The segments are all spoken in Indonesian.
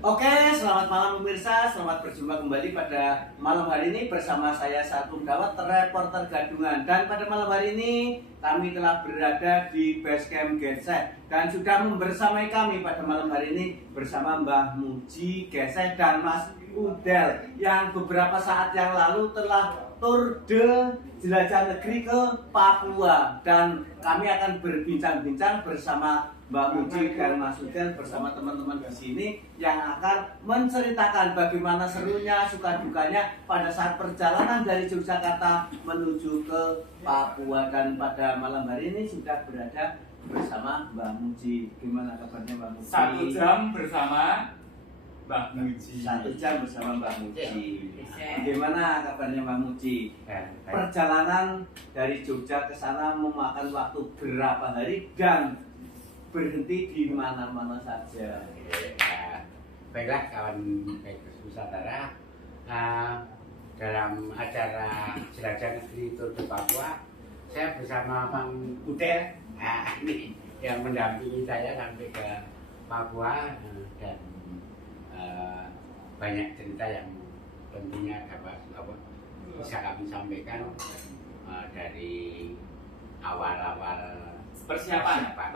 Oke, selamat malam pemirsa. Selamat berjumpa kembali pada malam hari ini bersama saya Sarkum Dawat, reporter Gadungan. Dan pada malam hari ini kami telah berada di Basecamp Geseh dan sudah membersamai kami pada malam hari ini bersama Mbah Muji Geseh dan Mas Udel yang beberapa saat yang lalu telah tur de jelajah negeri ke Papua, dan kami akan berbincang-bincang bersama Mbak Muji dan Mas Udel bersama teman-teman di sini yang akan menceritakan bagaimana serunya, suka dukanya pada saat perjalanan dari Yogyakarta menuju ke Papua. Dan pada malam hari ini sudah berada bersama Mbak Muji. Gimana kabarnya Mbak Muji? 1 jam bersama Mbak Muji. 1 jam bersama Mbak Muji. Gimana kabarnya Mbak Muji? Perjalanan dari Jogja ke sana memakan waktu berapa hari dan berhenti di mana-mana saja? Baiklah kawan baik Nusantara, dalam acara jelajah negeri tur de Papua, saya bersama Mang Udel ini yang mendampingi saya sampai ke Papua, dan banyak cerita yang tentunya dapat bisa kami sampaikan dari awal-awal Persiapannya Mbak,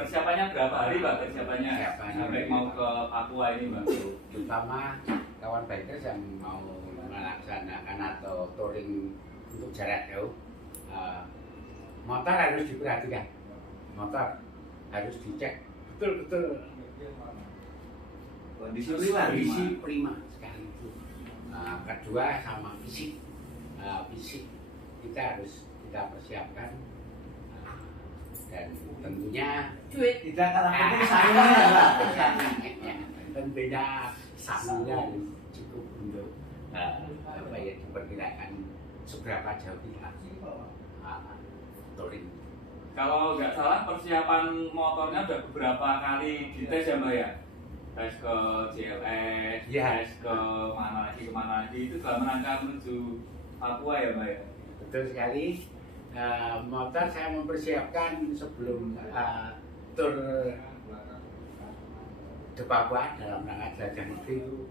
persiapannya berapa hari Mbak persiapannya sampai mau ke Papua ini Mbak? Terutama kawan bikers yang mau melaksanakan atau touring untuk jarak jauh, motor harus diperhatikan, motor harus dicek betul-betul kondisi prima sekali itu. Kedua sama fisik, fisik kita harus kita persiapkan. Dan tentunya duit tidak kalah penting sayangnya ya Pak. Tentunya sanggupnya cukup untuk diperkirakan seberapa jauh kita touring. Kalau nggak salah persiapan motornya udah beberapa kali dites ya Mbak ya? Tes ke CLS, tes ke mana lagi itu dalam rangka menuju Papua ya Mbak ya? Betul sekali. Motor saya mempersiapkan sebelum tur de Papua dalam rangka jelajah negeri itu,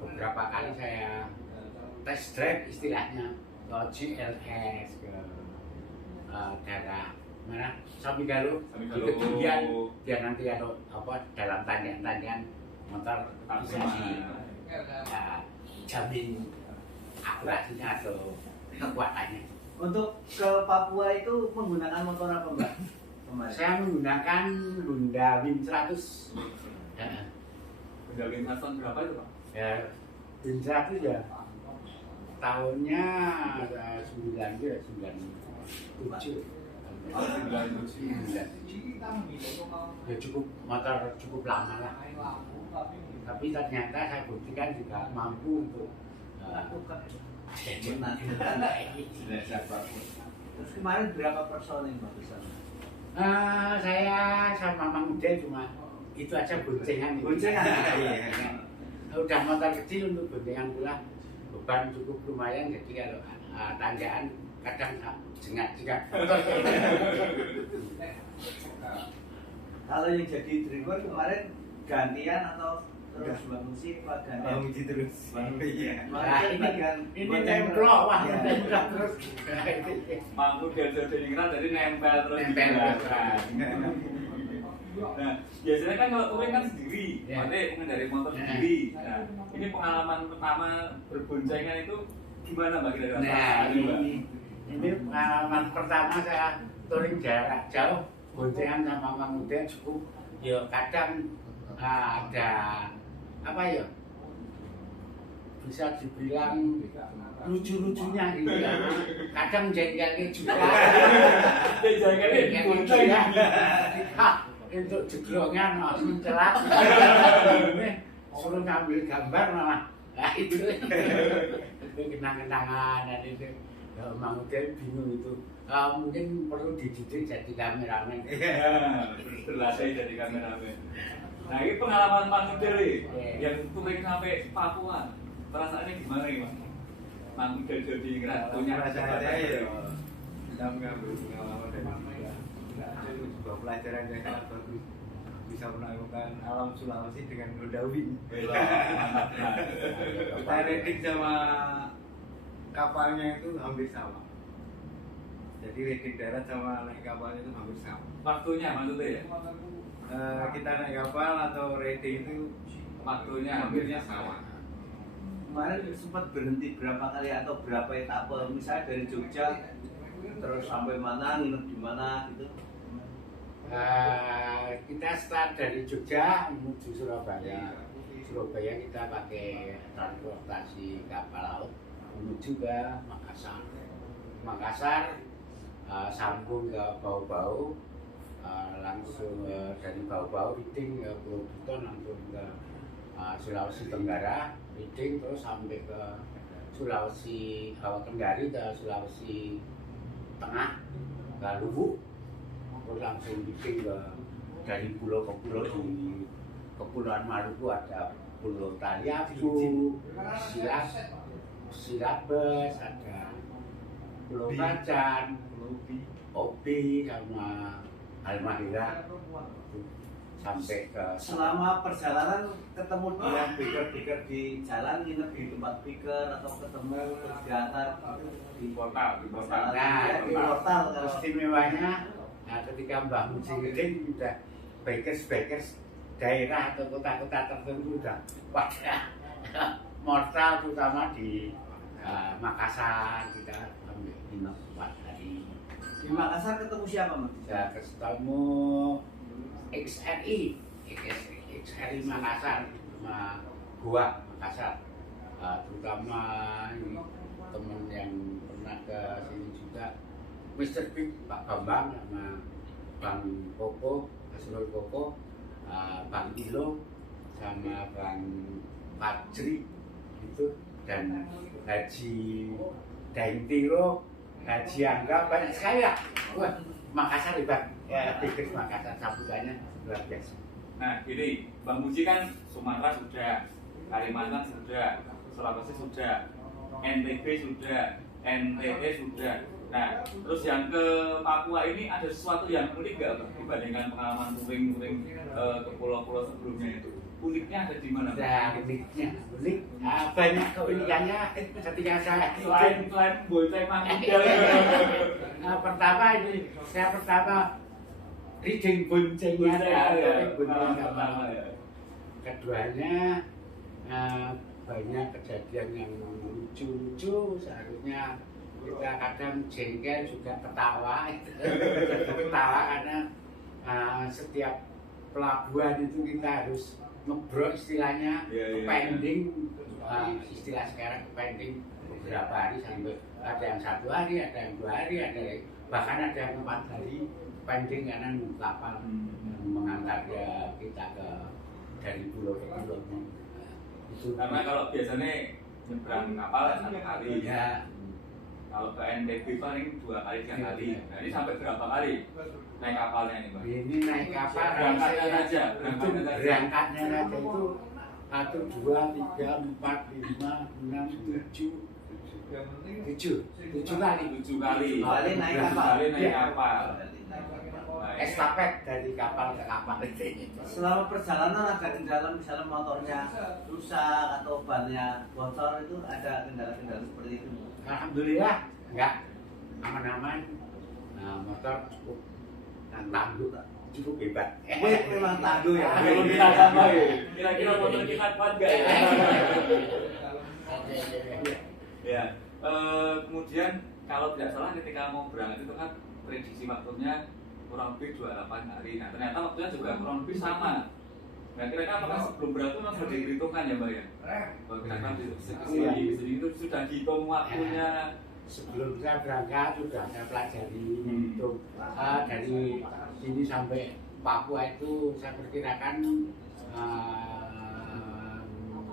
beberapa kali saya test drive istilahnya ke GLS, ke daerah mana Samigalo, kemudian biar nanti kalau dalam tandian motor bisa dijamin akurasinya atau kekuatannya. Untuk ke Papua itu menggunakan motor apa Mbak? Saya menggunakan Honda Win 100. Honda Win 100 berapa itu Pak? Ya, Win 100 ya tahunnya 97. Ya cukup, motor cukup lama lah. Tapi ternyata saya buktikan juga mampu untuk Terus kemarin berapa personil Mbak di sana? Saya sama Mang Udel cuma itu aja boncengan. Udah motor kecil untuk boncengan pula, beban cukup lumayan, jadi kalau tanjakan kadang jengat juga. Kalau yang jadi driver kemarin gantian atau terus Mbak Muji Pak gantian? Mbak Muji terus. Iya. Ini templok, wah terus. Mampu dia jadi ngerat jadi nempel terus. Nah, biasanya kan kalau touring kan sendiri, berarti mengendarai motor sendiri. Nah, ini pengalaman pertama berboncengan itu gimana Mbak kira-kira? Nah, ini pengalaman pertama saya touring jarak jauh, boncengan sama Mang Udel cukup. Ya kadang ada apa ya, bisa dibilang lucu-lucunya gitu ya. Kadang jengkelnya juga. Jengkelnya juga. Untuk jeglongan langsung celak. Suruh ngambil gambar malah. Nah itu kenang-kenangan dan itu. Mang Udel bingung itu. Mungkin perlu dididik jadi kameramen. Berlatih jadi kameramen. Nah ini pengalaman Mang Udel yang touring sampai Papua, perasaannya gimana nih Mas? Mang Udel jadi ngerat punya aja ya. Kita mengambil pengalaman dari juga pelajaran yang sangat bagus. Bisa bisa menaklukkan alam Sulawesi dengan Honda Wing. Mantap. Kita rating sama kapalnya itu hampir sama. Jadi rating darat sama naik kapalnya itu hampir sama. Waktunya maksudnya ya? Kita naik kapal atau rating itu Waktunya hampirnya sama. Kemarin sempat berhenti berapa kali atau berapa etape, misalnya dari Jogja terus sampai mana, nginep di mana gitu. Kita start dari Jogja menuju Surabaya. Surabaya kita pakai transportasi kapal laut menuju ke Makassar. Makassar sambung ke Bau-Bau, langsung dari Bau-Bau Riding ke Pulau Buton, langsung ke Sulawesi Tenggara, Riding terus sampai ke Sulawesi Kendari, ke Sulawesi Tengah, ke Luwu, terus langsung Riding ke dari pulau ke pulau. Di Kepulauan Maluku ada Pulau Taliabu, Silabes, ada Pulau Macan, Obi sama Halmahera, sampai ke Selama perjalanan ketemu dengan biker-biker di jalan, nginep di tempat biker atau ketemu kegiatan di portal. Nah, di portal kalau istimewanya, ketika Mbah Muji Giring udah bikers daerah atau kota-kota tertentu udah pada mortal, terutama di Makassar kita ambil 4 hari. di Makassar ketemu siapa Mas? Bisa ketemu XRI Makassar sama gua Makassar, terutama ini temen yang pernah ke sini juga, Mr. Big, Pak Bambang sama Bang Koko, Asrul Koko, Bang Ilo sama Bang Fajri itu, dan Haji Daintiro, Haji Angga, banyak sekali lah. Wah, Makassar hebat. Ya, pikir Makassar sambutannya luar biasa. Nah, ini Bang Muji kan Sumatera sudah, Kalimantan sudah, Sulawesi sudah, NTB sudah, NTT sudah. Nah, terus yang ke Papua ini ada sesuatu yang unik nggak Bang, dibandingkan pengalaman touring ke pulau-pulau sebelumnya itu? Uniknya ada di mana? Nah, unik, banyak keunikannya ketika saya Selain bocah manggil. pertama reading boncengnya, pertama ya. Keduanya banyak kejadian yang lucu-lucu, seharusnya kita kadang jengkel juga ketawa karena setiap pelabuhan itu kita harus ngebrok istilahnya, pending, istilah sekarang pending beberapa hari, sampai ada yang 1 hari, ada yang 2 hari, bahkan ada yang 4 hari pending karena kapal mengantar kita dari pulau ke pulau. Karena kalau biasanya nyebrang kapal 1 hari Ya. Kalau ke NTB paling 2 kali 3 kali. Nah, ini sampai berapa kali naik kapalnya ini Bang? Ini naik kapal Berangkatnya saja, berangkatnya saja itu 1, 2, 3, 4, 5, 6, 7 kali. 7 kali. Kali naik kapal. Kali naik kapal. Estafet dari kapal ke kapal itu. Selama perjalanan ada kendala, misalnya motornya rusak atau bannya bocor, itu ada kendala-kendala seperti itu? Alhamdulillah enggak, aman-aman. Nah, motor cukup tangguh, cukup hebat. Memang tangguh ya. Kalau kita sama ya, kira-kira motor kita kuat nggak ya? Ya, kemudian kalau tidak salah ketika mau berangkat itu kan prediksi waktunya kurang lebih 28 hari. Nah, ternyata waktunya juga kurang lebih sama. Nah, kira-kira apakah sebelum berangkat memang sudah diperhitungkan ya Mbak ya? Kira-kira sedikit itu sudah dihitung waktunya. Sebelum saya berangkat sudah saya pelajari untuk dari sini sampai Papua itu saya perkirakan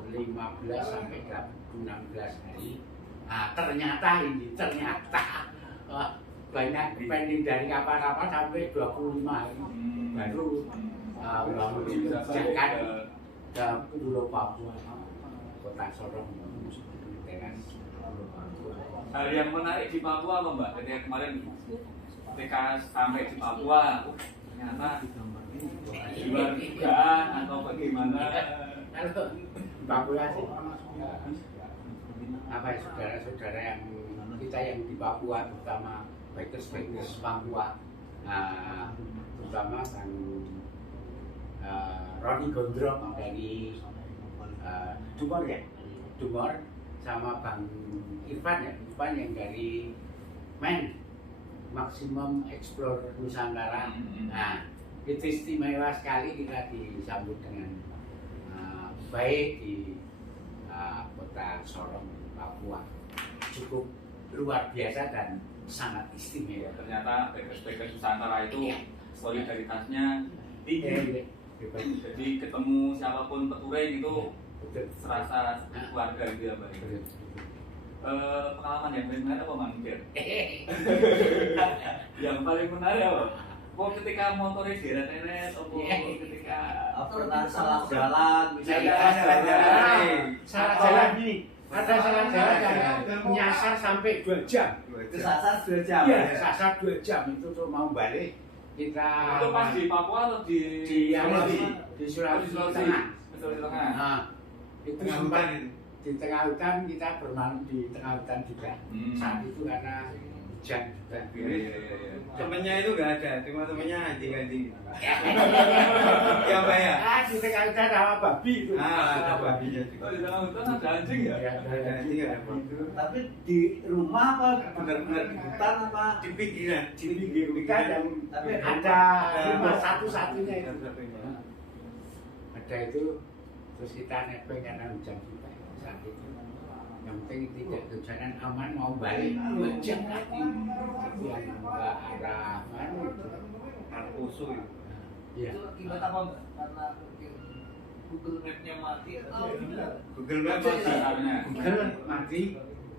15 sampai 16 hari. Nah, ternyata banyak pending dari kapal-kapal sampai 25 hari baru menjaga ke Pulau Papua, Kota Sorong, dengan Pulau Papua. Hal yang menarik di Papua apa Mbak? Ketika kemarin ketika sampai di Papua, ternyata Di luar dugaan atau bagaimana? Kalau di Papua sih, apa ya, saudara-saudara yang kita yang di Papua, terutama bikers Papua, terutama Bang Roni Gondrong dari Dumor ya, Dumor, sama Bang Irfan ya, Irfan yang dari Maximum Explore Nusantara. Nah, itu istimewa sekali kita disambut dengan baik di kota Sorong, Papua. Cukup luar biasa dan sangat istimewa. Ternyata bikers Nusantara itu solidaritasnya tinggi. Jadi ketemu siapapun peturai itu serasa keluarga gitu ya, Pak. Pengalaman yang paling menarik apa, Mang Ger? Yang paling menarik apa? Kok ketika motornya deret-deret, ketika Pernah salah jalan, misalnya Salah jalan nih. Ada salah jalan yang menyasar sampai 2 jam. kesasar 2 jam. Iya, sasar 2 jam itu tuh mau balik kita itu pas di Papua atau di Sulawesi Sulawesi Tengah. Sulawesi Tengah. Nah, itu Tengah sempat hutan itu. di tengah hutan, kita bermalam di tengah hutan juga. Saat itu karena hujan juga. Iya. Temennya itu nggak ada, cuma temennya anjing-anjing. Ya Pak ya? Di tengah hutan sama babi itu. Ada babinya Oh, juga. di tengah hutan ada anjing ya? Ya, Ada anjing ada babi. Tapi di rumah apa benar-benar di hutan apa? Di pinggiran, di pinggir hutan dan Tapi ada rumah satu-satunya itu. Satu-satunya. Ada itu, terus kita nebeng karena hujan juga saat itu. Yang penting tidak kehujanan, aman, mau balik 2 jam lagi. Itu yang enggak arah mana itu. Arposo itu. Iya. Itu akibat apa mbak? Karena mungkin Google Map-nya mati atau gimana? Google Maps Apa sih. dasarnya? Google mati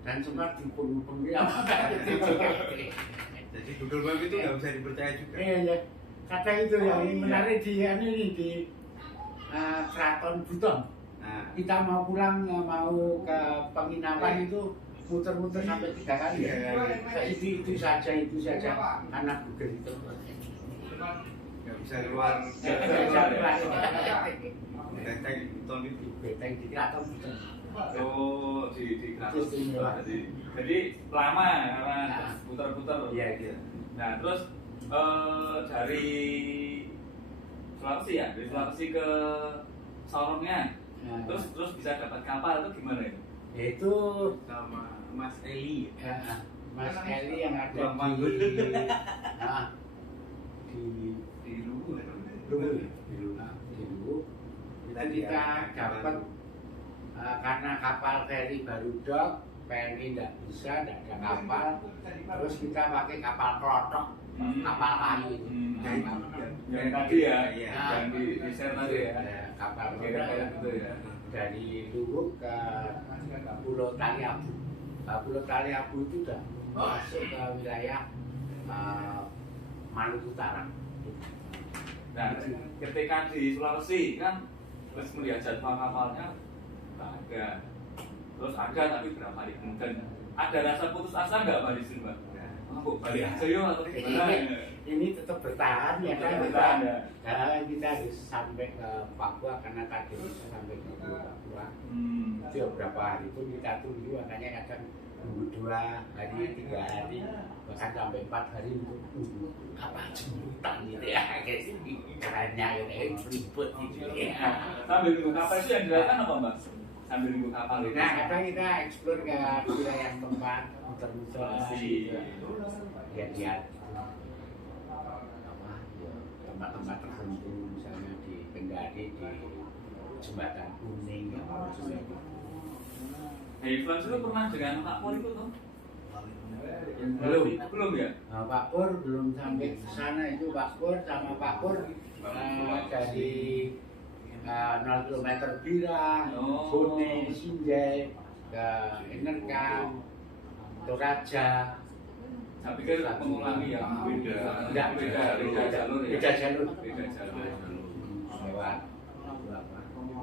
dan sempat dipung-pung dia. Jadi Google Maps itu nggak bisa dipercaya juga. Iya, iya. Kata itu yang menarik di di Keraton Buton. Nah, Kita mau pulang, mau ke penginapan itu muter-muter sampai 3 kali. Itu saja karena Google itu. nggak bisa keluar. Tenteng beton itu. Beteng di Keraton Buton. Oh, di Kratos. Istimewa. Jadi lama karena putar-putar. Iya. Nah, terus dari Sulawesi ya, dari Sulawesi ke Sorongnya. Nah, Terus bisa dapat kapal itu gimana itu? yaitu Sama Mas Eli. Mas Eli yang ada Bang di Panggul. di Di Luwu. di Luwu. Itu kita dapat karena kapal feri baru dok, feri tidak bisa, tidak ada kapal, terus kita pakai kapal klotok, kapal kayu itu. Yang tadi ya, Iya. yang di share tadi ya. Kapal Kira-kira klotok gitu ya. dari Luwu ke Pulau Taliabu. Pulau Taliabu itu sudah masuk ke wilayah Maluku Utara. Nah, ketika di Sulawesi kan terus melihat jadwal kapalnya nggak ada. Terus ada tapi berapa hari kemudian ada rasa putus asa nggak Pak di sini, Pak? Oh, balik aja yuk atau gimana? Ini tetap bertahan ya kan? Bertahan ya. Karena kita harus sampai ke Papua karena tadi bisa sampai ke Papua. Itu berapa hari pun kita tunggu, makanya kadang tunggu 2 hari, 3 hari, bahkan sampai 4 hari untuk tunggu kapal jemputan gitu ya. Caranya yang ribet gitu ya. Sambil nunggu kapal itu yang dilakukan apa, Mbak? Sambil nunggu kapal itu. Nah, kadang kita eksplor ke wilayah tempat muter-muter gitu. Lihat-lihat tempat-tempat tertentu, misalnya di Kendari, di Jembatan Kuning, Hey, Frans itu pernah dengan Pak Pur itu tuh? Belum ya? Nah, Pak Pur belum sampai ke sana, itu Pak Pur sama Pak Pur dari 0 km Birang, Bone, Sinjai, ke Enerkam, Toraja. Saya pikir mengulangi yang beda. Beda jalur ya. Beda jalur. Beda jalur. Lewat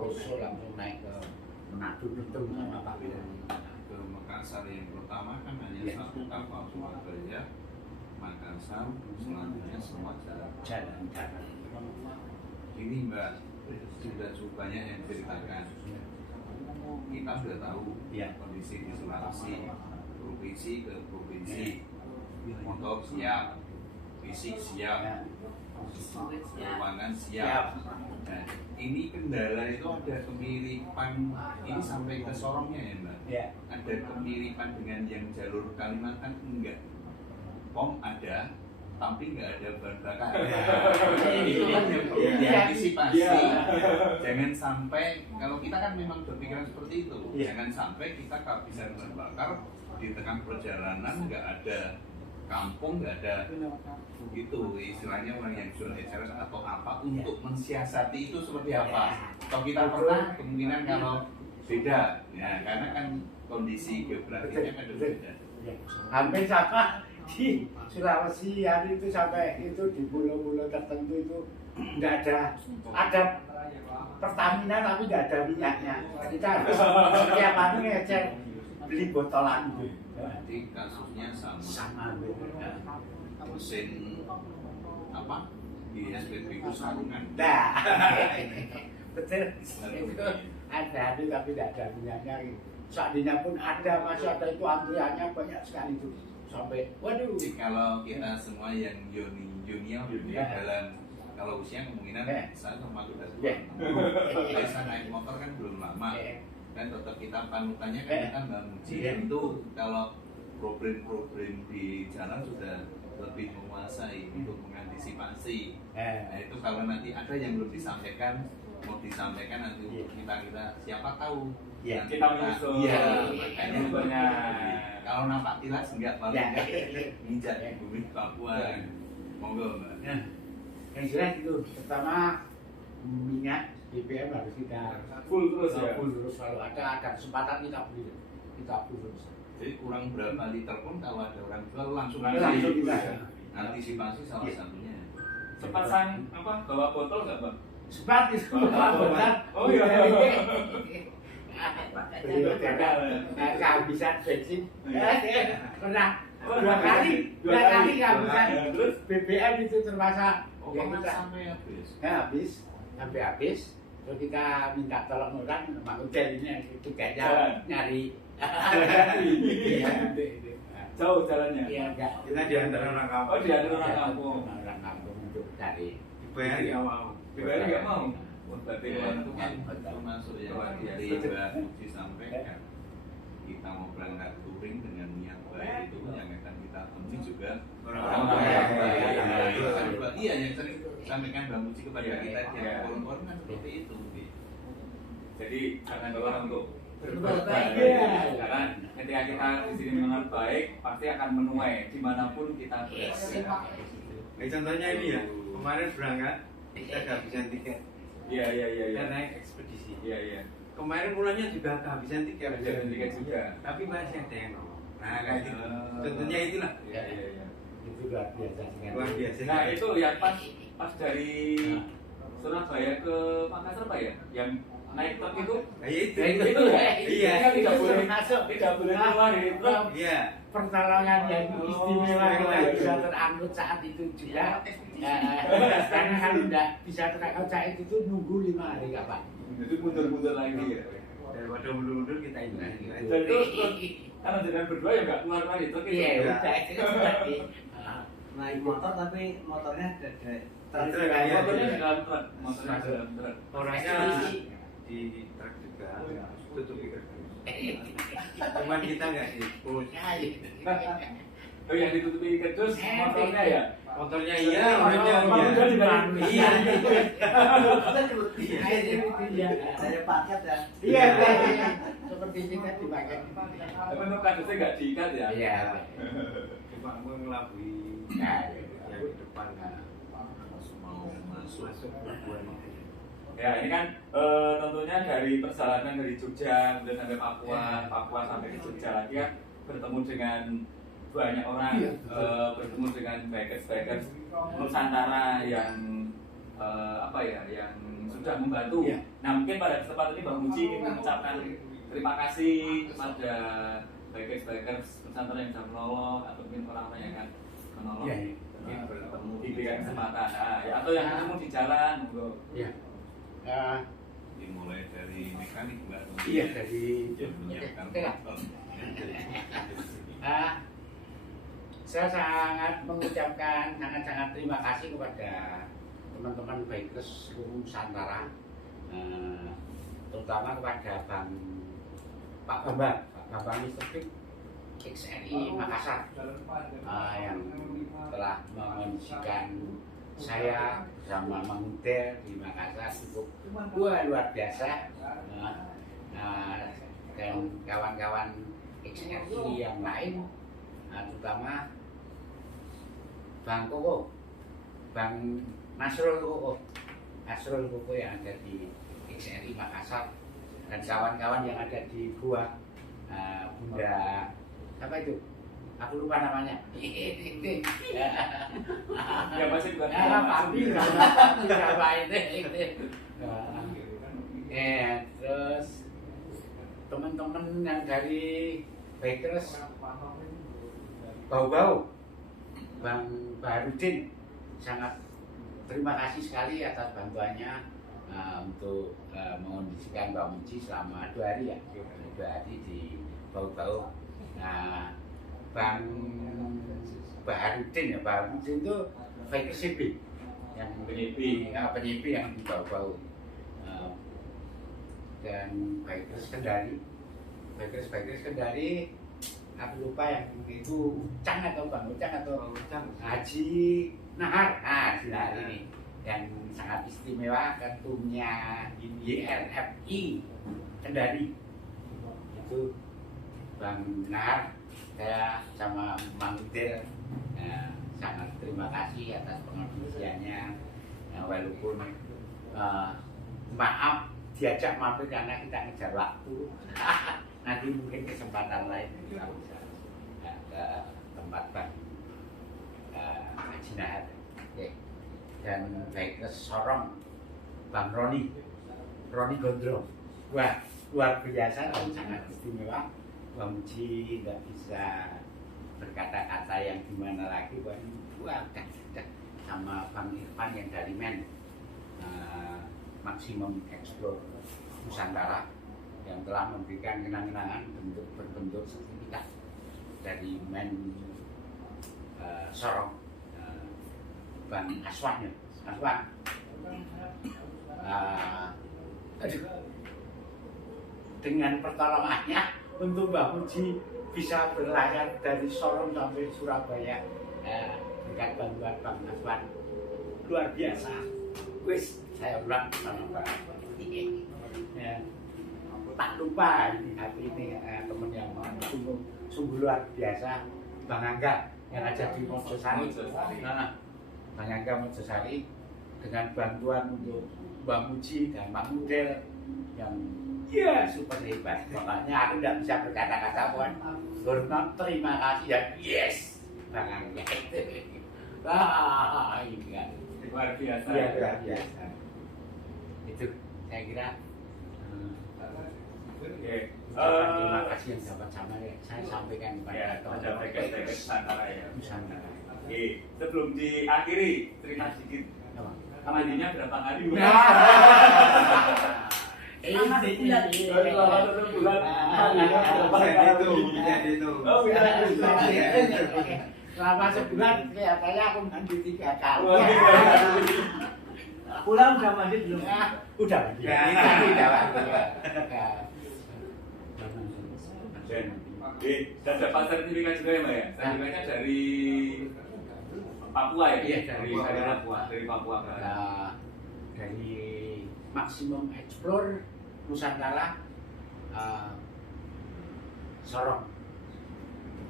Poso langsung naik ke Manado ketemu sama Pak Pur. Ke Makassar yang pertama kan hanya Iya. satu kapal Surabaya, Makassar, selanjutnya semua jalan. Jalan. Ini Mbak, sudah cukup banyak yang ceritakan. Kita sudah tahu kondisi di Sulawesi, provinsi ke provinsi, motor siap, fisik siap, keuangan siap. Nah, ini kendala itu ada kemiripan, ini sampai ke Sorongnya ya Mbak? Ada kemiripan dengan yang jalur Kalimantan enggak? POM ada, tapi nggak ada bahan bakar. Ini yang perlu diantisipasi. Jangan sampai, kalau kita kan memang berpikiran seperti itu, jangan sampai kita kehabisan bahan bakar di tengah perjalanan, nggak ada kampung, nggak ada gitu istilahnya orang yang jual eceran atau apa untuk mensiasati itu seperti apa. Kalau kita pernah kemungkinan kalau beda, ya karena kan kondisi geografisnya kan beda. Hampir sama di Sulawesi hari itu sampai itu di pulau-pulau tertentu itu nggak ada Pertamina tapi nggak ada minyaknya. Kita harus setiap hari ngecek beli botolan itu. Berarti kasusnya sama. Mesin apa di SPP itu sarungan. Nah, betul. Itu ada tapi tidak ada minyaknya. Seandainya pun ada masih ada itu antriannya banyak sekali itu. Sampai waduh. Jadi kalau kita semua yang junior dalam kalau usia kemungkinan saya sama sudah tua. Saya naik motor kan belum lama dan tetap kita panutannya kan kita Mbak Muji itu kalau problem-problem di jalan sudah lebih menguasai untuk mengantisipasi. Nah itu kalau nanti ada yang belum disampaikan mau disampaikan nanti kita siapa tahu kita menyusul. Makanya kalau nampak tilas enggak baru nginjak di bumi Papua. Monggo Mbak. Yang jelas itu pertama minyak BBM harus kita full terus ya. Full terus kalau ada kesempatan kita beli full terus. Jadi kurang berapa liter pun kalau ada orang jual langsung kita antisipasi salah satunya. Cepat apa bawa botol nggak Bang? Sempat itu botol. Oh iya. Kehabisan bensin pernah dua kali kehabisan terus BBM itu terpaksa habis sampai habis terus kita minta tolong orang mak hotel ini itu kayaknya nyari jauh jalannya. Iya enggak Kita diantar orang kampung. Oh diantar orang kampung. Orang kampung untuk cari Dibayar nggak mau. Dibayar nggak mau. Berarti itu kan termasuk ya dari Mbak Muji sampaikan kita mau berangkat touring dengan niat baik itu yang akan kita temui juga orang-orang yang baik. Iya yang sering sampaikan Mbak Muji kepada kita yang orang-orang kan seperti itu. Jadi jangan lupa untuk berbuat baik. Karena ketika kita di sini mengenal baik pasti akan menuai dimanapun kita berada. Contohnya ini ya, kemarin berangkat kita kehabisan tiket. Iya. Kita naik ekspedisi. Iya. Kemarin mulanya juga kehabisan tiket. Kehabisan tiket juga. Tapi masih ada yang nol. Nah kayak gitu. Contohnya itulah. Iya. itu luar biasa sekali. Luar biasa. Nah itu yang pas dari Surabaya ke Makassar Pak ya, yang naik truk itu. Itu ya. Iya. Kan tidak Itu boleh termasuk. tidak boleh keluar dari truk. Iya. Pertolongan yang istimewa yang bisa terangkut saat itu juga. Karena kalau tidak bisa terangkut saat itu nunggu 5 hari kapan. Jadi mundur-mundur lagi ya. Daripada mundur-mundur kita ini. Dan itu karena dengan berdua ya nggak keluar lagi truk itu. Iya, udah. Naik motor tapi motornya ada Motornya di dalam truk, motornya di dalam truk. Orangnya di truk juga tutupi gerbang. Cuman kita nggak di push. Oh yang ditutupi kedus motornya ya? Motornya iya, orangnya iya. Iya. Saya paket ya. Iya, seperti kita dipakai. Tapi untuk kadusnya nggak diikat ya? Iya. Cuma mengelabui Nah, yang di depan mau masuk pelabuhan. Ya ini kan tentunya dari perjalanan dari Jogja kemudian sampai Papua, Papua sampai ke Jogja lagi kan bertemu dengan banyak orang, bertemu dengan bikers Nusantara yang yang sudah membantu. Nah mungkin pada kesempatan ini Bang Muji ingin mengucapkan terima kasih kepada bikers Nusantara yang sudah menolong atau mungkin orang-orang yang akan menolong. mungkin bertemu diberikan kesempatan. Nah, ya, atau yang ketemu di jalan, monggo. Ya. dimulai dari mekanik mbak. Iya, dari yang menyiapkan Oke, Kak. motor. Saya sangat mengucapkan sangat-sangat terima kasih kepada teman-teman bikers seluruh Nusantara, terutama kepada Pak Bambang Listrik XRI Makassar yang telah mengondisikan saya bersama Mang Udel di Makassar cukup luar biasa, dan kawan-kawan XRI yang lain, terutama Bang Koko, Bang Nasrul Koko yang ada di XRI Makassar, dan kawan-kawan yang ada di Goa, Bunda apa itu? Aku lupa namanya. Ya masih buat Papi apa itu? Terus teman-teman yang dari bikers Bau-Bau, Bang Baharudin, sangat terima kasih sekali atas bantuannya untuk mengondisikan Bang Muji selama 2 hari ya, 2 hari di Bau-Bau. Nah, Bang Baharudin itu bikers CB yang penyepi yang di Bau-Bau, dan bikers Kendari aku lupa yang itu Cang atau Bang Ucang atau Haji Nahar. Haji Nahar ini yang sangat istimewa, ketumnya YLFI Kendari itu Bang Nahar. Saya sama Mang Udel sangat terima kasih atas pengabdiannya, walaupun maaf diajak mampir karena kita ngejar waktu. Nanti mungkin kesempatan lain kita bisa ke tempat Bang Haji Nahar. Dan bikers Sorong Bang Roni Gondrong, wah luar biasa dan sangat istimewa. Bang Muji nggak bisa berkata-kata yang gimana lagi, wah sama Bang Irfan yang dari Men Maximum Explore Nusantara yang telah memberikan kenang-kenangan berbentuk sertifikat dari Men Sorong, Bang Aswan dengan pertolongannya untuk Mbak Muji bisa berlayar dari Sorong sampai Surabaya, dengan bantuan Bang Aswan luar biasa. Wis, saya ulang sama Mbak ya, tak lupa ini hati ini teman yang sungguh luar biasa, Bang Angga yang ada di Mojosari. Bang Angga Mojosari dengan bantuan untuk Mbak Muji dan Mang Udel yang super hebat. Makanya aku tidak bisa berkata-kata pun. Hormat, terima kasih dan yes, Bang Angga. Ini kan luar biasa. Iya, luar biasa. Itu saya kira. Terima kasih yang dapat saya sampaikan kepada teman-teman Nusantara ya. Nusantara. Oke, sebelum diakhiri cerita sedikit. Mandinya berapa hari? Selama sebulan. Selama 1 bulan. Oh, bisa itu. Selama sebulan kelihatannya aku mandi 3 kali. Pulang udah mandi belum? Udah mandi. Dan dapat sertifikat juga ya Mbak ya? Sertifikatnya dari Papua ya? Iya, dari Papua. Dari Maximum Explore Nusantara, Sorong,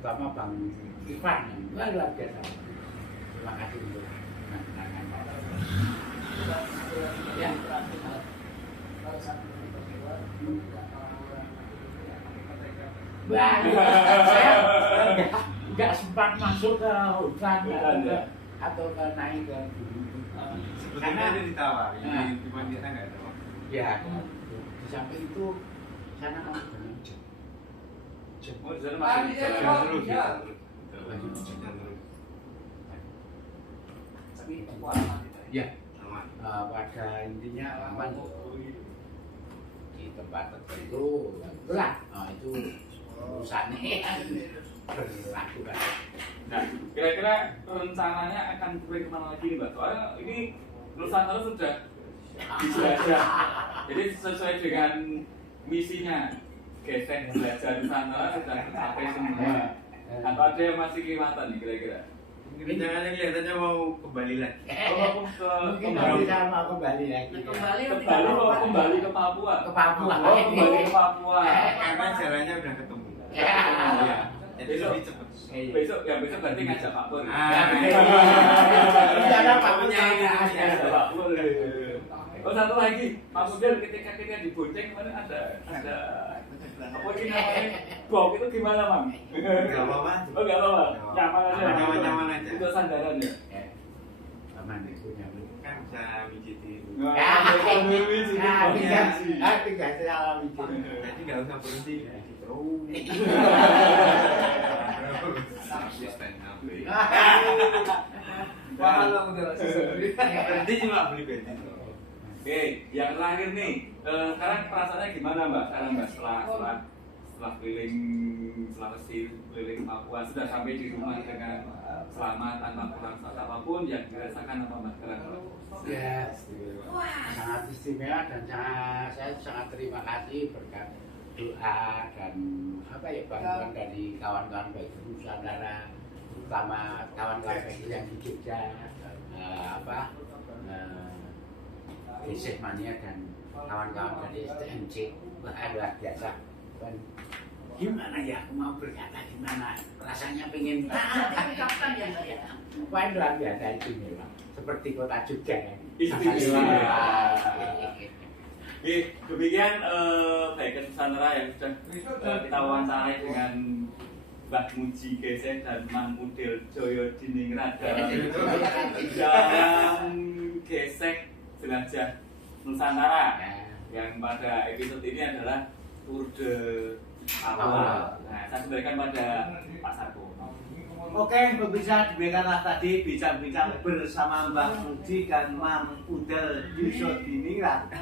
terutama Bang Irfan yang luar biasa. Terima kasih untuk kenangan. Ya. Saya nggak sempat masuk ke hutan atau ke naik ke gunung. Sebetulnya ini ditawari, cuma kita nggak tahu. Ya, di samping itu sana mau dengan jam. Oh, di sana masih Jalan terus, Ya. jalan terus. tapi aman tidak? Ya, Aman. pada intinya aman di tempat tertentu, itulah, itu urusannya berlaku kan. Nah, kira-kira rencananya akan pergi kemana lagi nih, Mbak? Soalnya ini Nusantara sudah dijajah. Jadi sesuai dengan misinya, gesek belajar Nusantara sudah tercapai semua. Atau ada yang masih kelihatan nih kira-kira? Rencananya kelihatannya mau kembali lagi. Oh, Mungkin kembali nanti saya mau kembali lagi. kembali ke Papua. Ke Papua. Oh, kembali ke Papua. Karena jalannya udah ketemu. Ya. Iya. Jadi Besok. lebih cepat. Besok berarti ngajak Pak Pur. Ada Pak Pur. Ngajak Pak Pur. Oh, satu lagi, Pak Pur ketika kita dibonceng kemarin ada apa sih namanya? Bok itu gimana, Mang? Enggak apa-apa. Oh, enggak apa-apa. Nyaman aja. Nyaman aja. Untuk sandaran ya. Aman itu nyaman. Kan bisa mijitin. Tiga saya mikir. Jadi nggak usah berhenti. Asisten HP. Wah, lo udah Berhenti cuma beli bensin. Oke, yang terakhir nih, sekarang perasaannya gimana Mbak? Sekarang Mbak setelah keliling Papua sudah sampai di rumah dengan selamat tanpa kurang apapun yang dirasakan apa Mbak sekarang? Ya, sangat istimewa dan saya sangat terima kasih berkat doa dan apa ya bantuan dari kawan-kawan baik di Nusantara, terutama kawan-kawan baik yang di Jogja, Gesek Mania dan kawan-kawan dari STMC. Wah, luar biasa. Dan gimana ya, aku mau berkata gimana, rasanya pengen tapi kapan ya saya. Wah, luar biasa itu memang seperti kota Jogja. Istimewa. Oke, demikian baik Nusantara yang sudah kita wawancarai dengan Mbak Muji Gesek dan Mang Udil Joyo Diningrat dalam Gesek Jelajah Nusantara yang pada episode ini adalah Tour de Papua. Nah, saya kembalikan pada Pak Sarko. Oke, pemirsa, demikianlah tadi bincang-bincang bersama Mbak Muji dan Mang Udel Diningrat.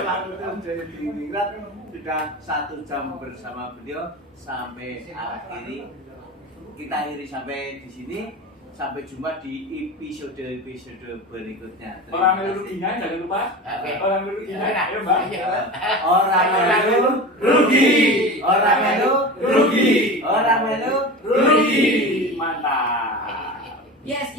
Mang Udel Diningrat sudah 1 jam bersama beliau sampai akhiri. Kita akhiri sampai di sini. Sampai jumpa di episode berikutnya. Orang ruginya jangan lupa. Orang ruginya, ayo Mbak. Orang melu rugi. Orang melu rugi. Orang melu rugi. Mantap. Yes.